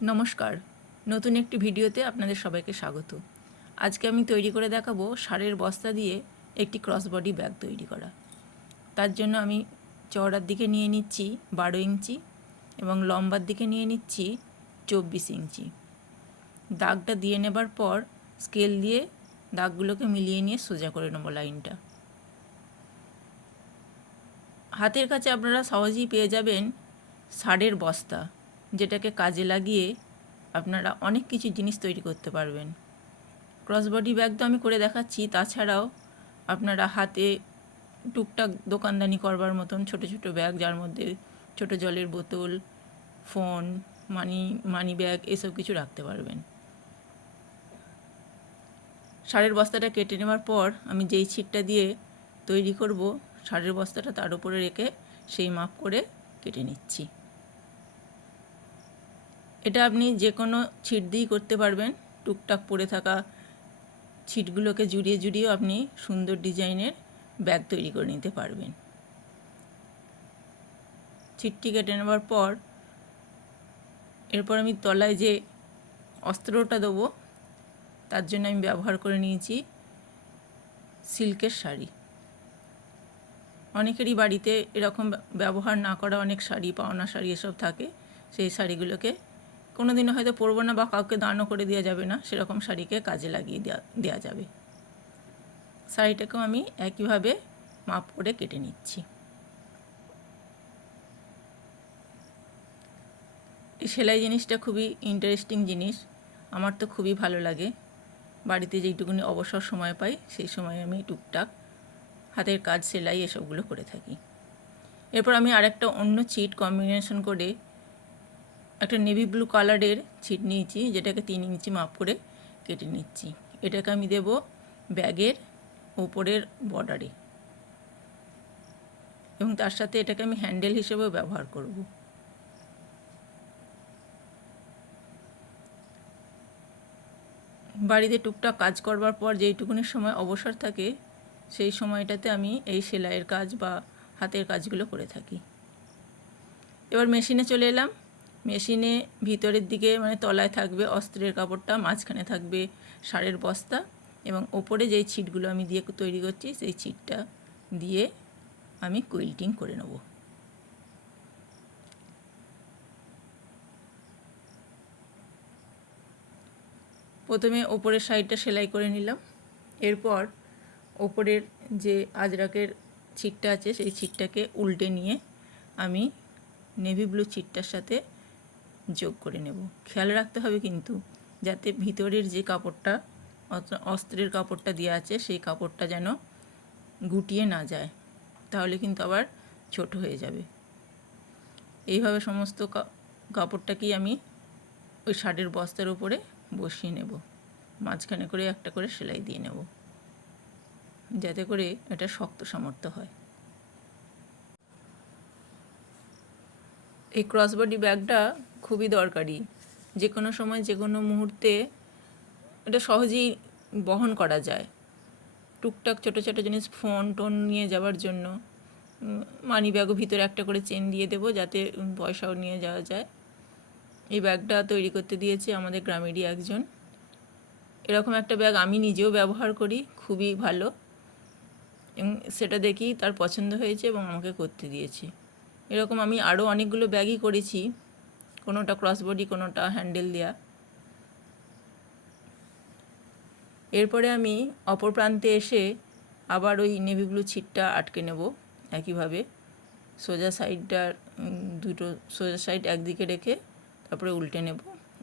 নমস্কার, নতুন একটি ভিডিওতে আপনাদের সবাইকে স্বাগত। আজকে আমি তৈরি করে দেখাবো সারের বস্তা দিয়ে একটি ক্রসবডি ব্যাগ তৈরি করা। তার জন্য আমি চওড়ার দিকে নিয়ে নিচ্ছি 12 ইঞ্চি এবং লম্বার দিকে নিয়ে নিচ্ছি 24 ইঞ্চি। দাগটা দিয়ে নেবার পর স্কেল দিয়ে দাগগুলোকে মিলিয়ে নিয়ে সোজা করে নেব লাইনটা। হাতের কাছে আপনারা সহজেই পেয়ে যাবেন সারের বস্তা, যেটাকে কাজে লাগিয়ে আপনারা অনেক কিছু জিনিস তৈরি করতে পারবেন। ক্রসবডি ব্যাগ তো আমি করে দেখাচ্ছি, তাছাড়াও আপনারা হাতে টুকটাক দোকানদানি করবার মতন ছোট ছোট ব্যাগ, যার মধ্যে ছোট জলের বোতল, ফোন, মানি ব্যাগ এসব কিছু রাখতে পারবেন। সারের বস্তাটা কেটে নেওয়ার পর আমি যেই ছিটটা দিয়ে তৈরি করব সারের বস্তাটা তার উপরে রেখে সেই মাপ করে কেটে নিচ্ছি। এটা আপনি যে কোনো ছিট দিয়েই করতে পারবেন। টুকটাক পড়ে থাকা ছিটগুলোকে জুড়িয়ে জুড়িয়েও আপনি সুন্দর ডিজাইনের ব্যাগ তৈরি করে নিতে পারবেন। ছিটটি কেটে নেওয়ার পর এরপর আমি তলায় যে অস্ত্রটা দেবো তার জন্য আমি ব্যবহার করে নিয়েছি সিল্কের শাড়ি। অনেকেরই বাড়িতে এরকম ব্যবহার না করা অনেক শাড়ি, পাওনা শাড়ি এসব থাকে। সেই শাড়িগুলোকে কোনো দিনও হয়তো পরবো না বা কাউকে দানও করে দেওয়া যাবে না, সেরকম শাড়িকে কাজে লাগিয়ে দেওয়া যাবে। শাড়িটাকেও আমি একইভাবে মাপ করে কেটে নিচ্ছি। এই সেলাই জিনিসটা খুবই ইন্টারেস্টিং জিনিস, আমার তো খুবই ভালো লাগে। বাড়িতে যেইটুকুনি অবসর সময় পাই সেই সময় আমি টুকটাক হাতের কাজ, সেলাই এসবগুলো করে থাকি। এরপর আমি আরেকটা অন্য ছিট কম্বিনেশন করে একটা নেভি ব্লু কালারের ছিট নিয়েছি, যেটাকে 3 ইঞ্চি মাপ করে কেটে নিচ্ছি। এটাকে আমি দেব ব্যাগের ওপরের বর্ডারে এবং তার সাথে এটাকে আমি হ্যান্ডেল হিসেবেও ব্যবহার করব। বাড়িতে টুকটাক কাজ করবার পর যেইটুকুনি সময় অবসর থাকে সেই সময়টাতে আমি এই সেলাইয়ের কাজ বা হাতের কাজগুলো করে থাকি। এবার মেশিনে চলে এলাম। মেশিনে ভিতরের দিকে মানে তলায় থাকবে অস্ত্রের কাপড়টা, মাঝখানে থাকবে সারের বস্তা এবং ওপরে যেই ছিটগুলো আমি দিয়ে তৈরি করছি সেই ছিটটা দিয়ে আমি কুইল্টিং করে নেব। প্রথমে ওপরের সাইডটা সেলাই করে নিলাম। এরপর ওপরের যে আজরাকের ছিটটা আছে সেই ছিটটাকে উল্টে নিয়ে আমি নেভি ব্লু ছিটটার সাথে যোগ করে নেব। খেয়াল রাখতে হবে কিন্তু যাতে ভিতরের যে কাপড়টা, অস্ত্রের কাপড়টা দেওয়া আছে সেই কাপড়টা যেন গুটিয়ে না যায়, তাহলে কিন্তু আবার ছোট হয়ে যাবে। এইভাবে সমস্ত কাপড়টাকেই আমি ওই শাড়ির বস্তার উপরে বসিয়ে নেব। মাঝখানে করে একটা করে সেলাই দিয়ে নেব, যাতে করে এটা শক্ত সামর্থ্য হয়। এই ক্রসবডি ব্যাগটা খুবই দরকারি। যে কোনো সময় যে কোনো মুহূর্তে এটা সহজেই বহন করা যায়। টুকটাক ছোটো ছোটো জিনিস, ফোন টোন নিয়ে যাওয়ার জন্য মানি ব্যাগও ভিতরে একটা করে চেন দিয়ে দেবো, যাতে পয়সাও নিয়ে যাওয়া যায়। এই ব্যাগটা তৈরি করতে দিয়েছে আমাদের গ্রামেরই একজন। এরকম একটা ব্যাগ আমি নিজেও ব্যবহার করি, খুবই ভালো, এবং সেটা দেখি তার পছন্দ হয়েছে এবং আমাকে করতে দিয়েছে। এরকম আমি আরও অনেকগুলো ব্যাগই করেছি, কোনোটা ক্রসবডি, কোনোটা হ্যান্ডেল দেয়া। এরপরে আমি অপর প্রান্তে এসে আবার ওই নেভি ব্লু ছিটটা আটকে নেব একইভাবে। সোজা সাইডটার দুটো সোজা সাইড একদিকে রেখে তারপরে উল্টে নেব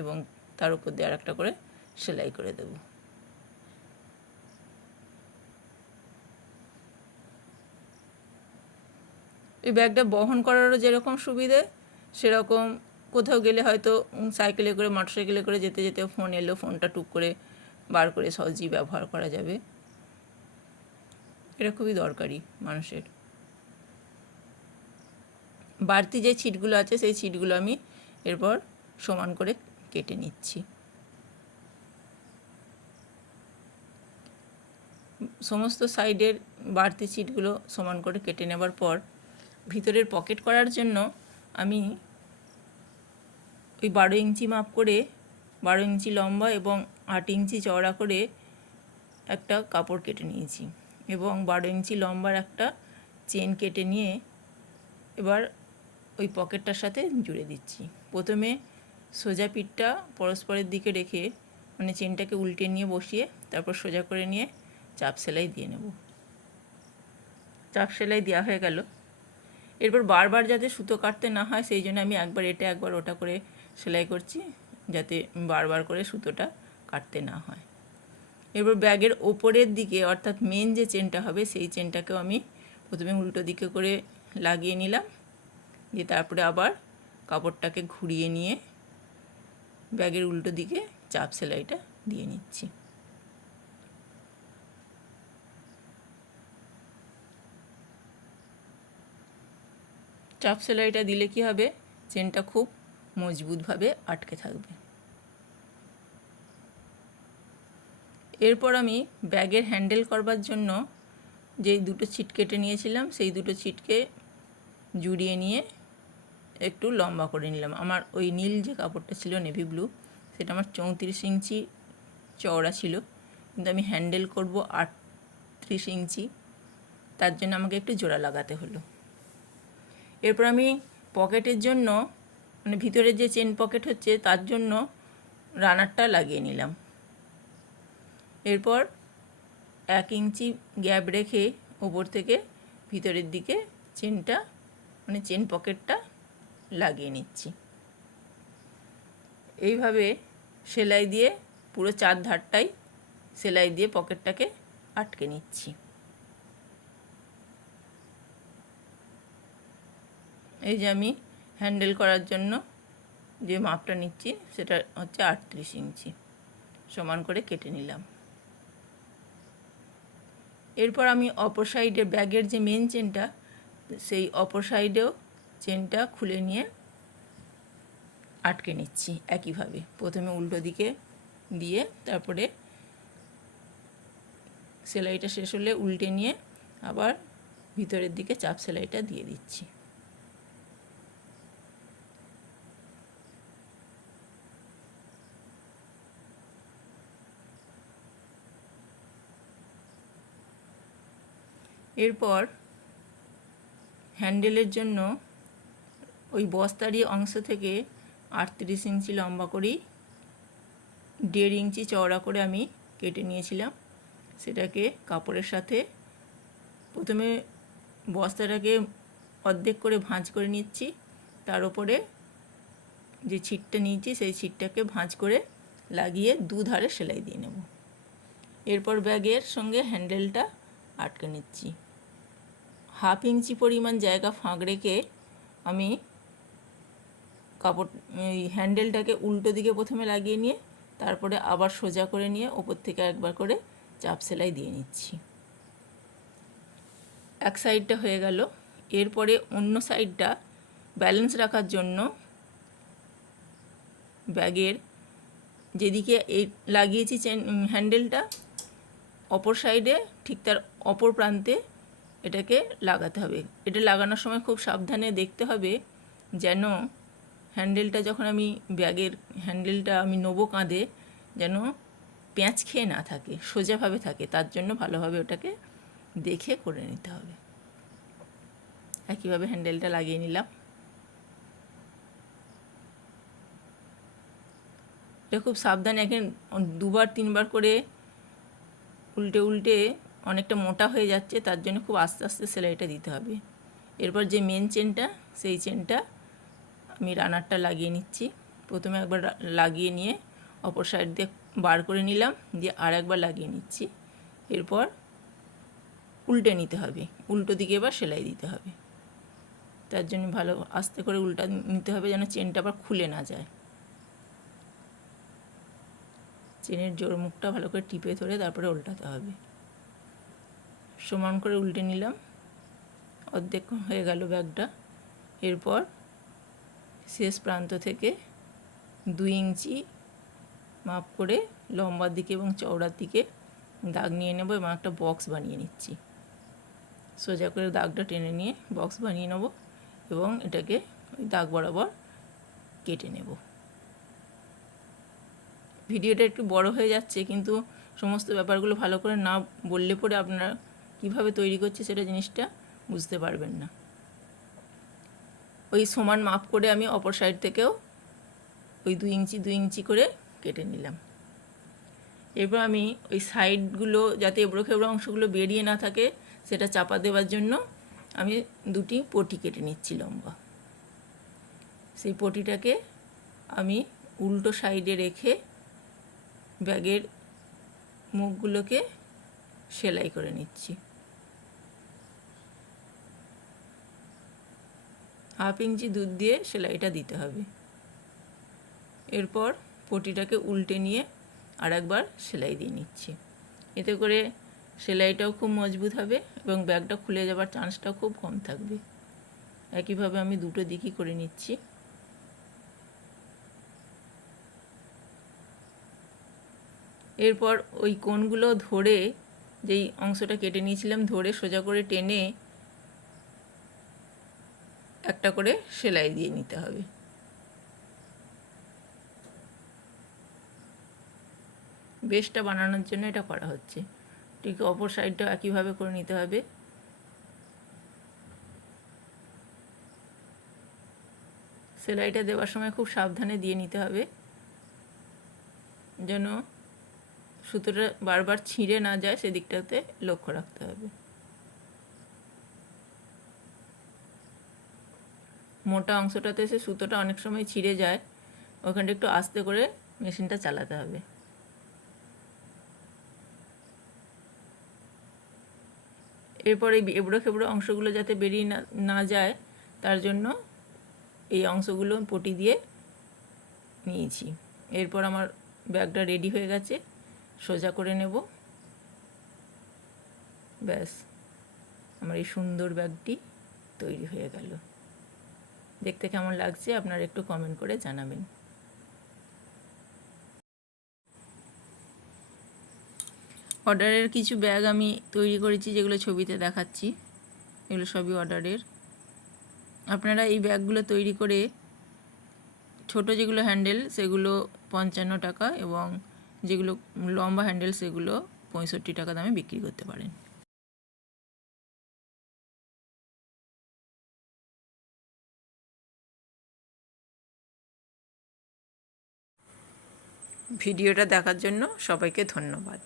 এবং তার উপর দিয়ে আরেকটা করে সেলাই করে দেব। এই ব্যাগটা বহন করারও যেরকম সুবিধে, সেরকম কোথাও গেলে হয়তো সাইকেলে করে, মোটরসাইকেলে করে যেতে যেতে ফোন এলো, ফোনটা টুক করে বার করে সহজেই ব্যবহার করা যাবে। এটা খুবই দরকারি মানুষের। বাড়তি যে ছিটগুলো আছে সেই ছিটগুলো আমি এরপর সমান করে কেটে নিচ্ছি। সমস্ত সাইডের বাড়তি ছিটগুলো সমান করে কেটে নেবার পর ভিতরের পকেট করার জন্য আমি ওই 12 ইঞ্চি মাপ করে 12 ইঞ্চি লম্বা এবং 8 ইঞ্চি চওড়া করে একটা কাপড় কেটে নিয়েছি এবং 12 ইঞ্চি লম্বার একটা চেন কেটে নিয়ে এবার ওই পকেটটার সাথে জুড়ে দিচ্ছি। প্রথমে সোজা পিঠটা পরস্পরের দিকে রেখে মানে চেনটাকে উল্টে নিয়ে বসিয়ে তারপর সোজা করে নিয়ে চাপ সেলাই দিয়ে নেব। চাপ সেলাই দেওয়া হয়ে গেল। এরপর বারবার যাতে সুতো কাটতে না হয় সেই জন্য আমি একবার এটা একবার ওটা করে সেলাই করছি, যাতে বারবার করে সুতোটা কাটতে না হয়। এরপর ব্যাগের ওপরের দিকে অর্থাৎ মেন যে চেনটা হবে সেই চেনটাকেও আমি প্রথমে উল্টো দিকে করে লাগিয়ে নিলাম, দিয়ে তারপরে আবার কাপড়টাকে ঘুরিয়ে নিয়ে ব্যাগের উল্টো দিকে চাপ সেলাইটা দিয়ে নিচ্ছি। চাপ সেলাইটা দিলে কি হবে, চেনটা খুব মজবুতভাবে আটকে থাকবে। এরপর আমি ব্যাগের হ্যান্ডেল করবার জন্য যেই দুটো ছিট কেটে নিয়েছিলাম সেই দুটো ছিটকে জুড়িয়ে নিয়ে একটু লম্বা করে নিলাম। আমার ওই নীল যে কাপড়টা ছিল নেভি ব্লু, সেটা আমার 34 ইঞ্চি চওড়া ছিল, কিন্তু আমি হ্যান্ডেল করব 38 ইঞ্চি, তার জন্য আমাকে একটু জোড়া লাগাতে হলো। এরপর আমি পকেটের জন্য মানে ভিতরে যে চেন পকেট হচ্ছে তার জন্য রানারটা লাগিয়ে নিলাম। এরপর 1 ইঞ্চি গ্যাপ রেখে ওপর থেকে ভিতরের দিকে চেনটা মানে চেন পকেটটা লাগিয়ে নিচ্ছি। এইভাবে সেলাই দিয়ে পুরো 4 ধারটাই সেলাই দিয়ে পকেটটাকে আটকে নিচ্ছি। এই যে আমি হ্যান্ডেল করার জন্য যে মাপটা নিচ্ছি সেটা হচ্ছে 38 ইঞ্চি, সমান করে কেটে নিলাম। এরপর আমি অপর সাইডের ব্যাগের যে মেন চেনটা সেই অপর সাইডেও চেনটা খুলে নিয়ে আটকে নিচ্ছি একইভাবে। প্রথমে উল্টো দিকে দিয়ে তারপরে সেলাইটা শেষ হলে উল্টে নিয়ে আবার ভিতরের দিকে চাপ সেলাইটা দিয়ে দিচ্ছি। এরপর হ্যান্ডেলের জন্য ওই বস্তারি অংশ থেকে 38 ইঞ্চি লম্বা করেই 1.5 ইঞ্চি চওড়া করে আমি কেটে নিয়েছিলাম। সেটাকে কাপড়ের সাথে প্রথমে বস্তাটাকে অর্ধেক করে ভাঁজ করে নিচ্ছি, তার উপরে যে ছিটটা নিয়েছি সেই ছিটটাকে ভাঁজ করে লাগিয়ে দুধারে সেলাই দিয়ে নেব। এরপর ব্যাগের সঙ্গে হ্যান্ডেলটা আটকে নিচ্ছি। 1/2 ইঞ্চি পরিমাণ জায়গা ফাঁক রেখে আমি কাপড় এই হ্যান্ডেলটাকে উল্টো দিকে প্রথমে লাগিয়ে নিয়ে তারপরে আবার সোজা করে নিয়ে ওপর থেকে একবার করে চাপ সেলাই দিয়ে নিচ্ছি। এক সাইডটা হয়ে গেল। এরপরে অন্য সাইডটা ব্যালেন্স রাখার জন্য ব্যাগের যেদিকে এই লাগিয়েছি চেন হ্যান্ডেলটা অপর সাইডে ঠিক তার অপর প্রান্তে এটাকে লাগাতে হবে। এটা লাগানোর সময় খুব সাবধানে দেখতে হবে যেন হ্যান্ডেলটা যখন আমি ব্যাগের হ্যান্ডেলটা আমি নেবো কাঁধে যেন প্যাঁচ খেয়ে না থাকে, সোজাভাবে থাকে, তার জন্য ভালোভাবে ওটাকে দেখে করে নিতে হবে। একইভাবে হ্যান্ডেলটা লাগিয়ে নিলাম। এটা খুব সাবধানে এখন 2-3 বার করে উল্টে উল্টে অনেকটা মোটা হয়ে যাচ্ছে, তার জন্য খুব আস্তে আস্তে সেলাইটা দিতে হবে। এরপর যে মেন চেনটা সেই চেনটা আমি রানারটা লাগিয়ে নিচ্ছি। প্রথমে একবার লাগিয়ে নিয়ে অপর সাইড দিয়ে বার করে নিলাম, দিয়ে আর একবার লাগিয়ে নিচ্ছি। এরপর উল্টে নিতে হবে, উল্টো দিকে এবার সেলাই দিতে হবে। তার জন্য ভালো আস্তে করে উল্টা নিতে হবে যেন চেনটা আবার খুলে না যায়। চেনের জোর মুখটা ভালো করে টিপে ধরে তারপরে উল্টাতে হবে। সমান করে উল্টে নিলাম, অর্ধেক হয়ে গেল ব্যাগটা। এরপর শেষ প্রান্ত থেকে 2 ইঞ্চি মাপ করে লম্বার দিকে এবং চওড়ার দিকে দাগ নিয়ে নেব এবং একটা বক্স বানিয়ে নিচ্ছি। সোজা করে দাগটা টেনে নিয়ে বক্স বানিয়ে নেব এবং এটাকে ওই দাগ বরাবর কেটে নেব। ভিডিওটা একটু বড় হয়ে যাচ্ছে, কিন্তু সমস্ত ব্যাপারগুলো ভালো করে না বললে পরে আপনারা কিভাবে তৈরি করছি সেটা জিনিসটা বুঝতে পারবেন না। ওই সমান মাপ করে আমি অপর সাইড থেকেও ওই 2 ইঞ্চি করে কেটে নিলাম। এরপর আমি ওই সাইডগুলো যাতে এবড়ো খেবড়ো অংশগুলো বেরিয়ে না থাকে সেটা চাপা দেওয়ার জন্য আমি 2টি পটি কেটে নিচ্ছি লম্বা। সেই পটিটাকে আমি উল্টো সাইডে রেখে ব্যাগের মুখগুলোকে সেলাই করে নিচ্ছি। 1/2 ইঞ্চি দুধ দিয়ে সেলাইটা দিতে হবে। এরপর পটিটাকে উল্টে নিয়ে আরেকবার সেলাই দিয়ে নিচ্ছি। এতে করে সেলাইটাও খুব মজবুত হবে এবং ব্যাগটা খুলে যাবার চান্সটাও খুব কম থাকবে। একইভাবে আমি দুটো দিকই করে নিচ্ছি। এরপর ওই কোণগুলো ধরে, যেই অংশটা কেটে নিয়েছিলাম ধরে সোজা করে টেনে একটা করে সেলাই দিয়ে নিতে হবে। বেসটা বানানোর জন্য এটা করা হচ্ছে। ঠিক অপর সাইডটাও একইভাবে করে নিতে হবে। সেলাইটা দেওয়ার সময় খুব সাবধানে দিয়ে নিতে হবে, যেন সুতোটা বারবার ছিঁড়ে না যায় সেদিকটাতে লক্ষ্য রাখতে হবে। মোটা অংশটাতে সে সুতোটা অনেক সময় ছিঁড়ে যায়, ওখানটা একটু আস্তে করে মেশিনটা চালাতে হবে। এরপর এই এবড়ো খেবড়ো অংশগুলো যাতে বেরিয়ে না যায় তার জন্য এই অংশগুলো পটি দিয়ে নিয়েছি। এরপর আমার ব্যাগটা রেডি হয়ে গেছে, সোজা করে নেব। ব্যাস, আমার এই সুন্দর ব্যাগটি তৈরি হয়ে গেল। দেখতে কেমন লাগছে আপনারা একটু কমেন্ট করে জানাবেন। অর্ডারের কিছু ব্যাগ আমি তৈরি করেছি, যেগুলো ছবিতে দেখাচ্ছি। এগুলো সবই অর্ডারের। আপনারা এই ব্যাগগুলো তৈরি করে ছোট যেগুলো হ্যান্ডেল সেগুলো 55 টাকা এবং যেগুলো লম্বা হ্যান্ডেল সেগুলো 65 টাকা দামে বিক্রি করতে পারেন। ভিডিওটা দেখার জন্য সবাইকে ধন্যবাদ।